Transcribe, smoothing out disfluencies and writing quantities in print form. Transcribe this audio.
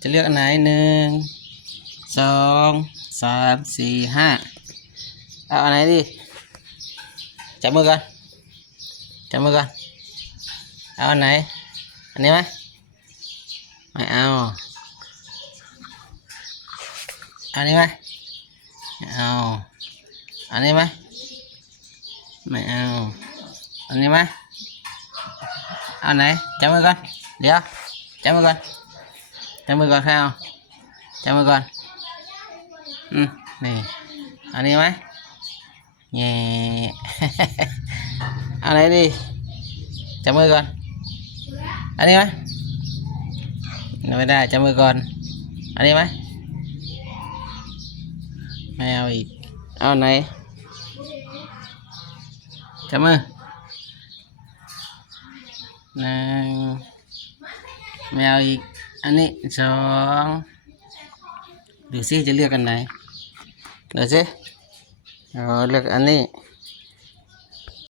จะเลือกอันไหน1 2 3 4 5เอาอันไหนดิจับมือกันจับมือกันเอาอันไหนอันนี้ไหมไม่เอาอันนี้ไหมไม่เอาอันนี้ไหมไม่เอาอันนี้ไหมเอาไหนจับมือกันเดี๋ยวจับมือกันจับมือก่อนใครเอาจับมือก่อนนี่อันนี้ไหมเงี้ย เอาไหนดิจับมือก่อนอันนี้ไหมไม่ได้จับมือก่อนอันนี้ไหมไม่เอาอีกเอาไหนจับมือไม่เอาอีกอันนี้2ดูสิจะเลือกอันไหนเดี๋ยวสิเลือกอันนี้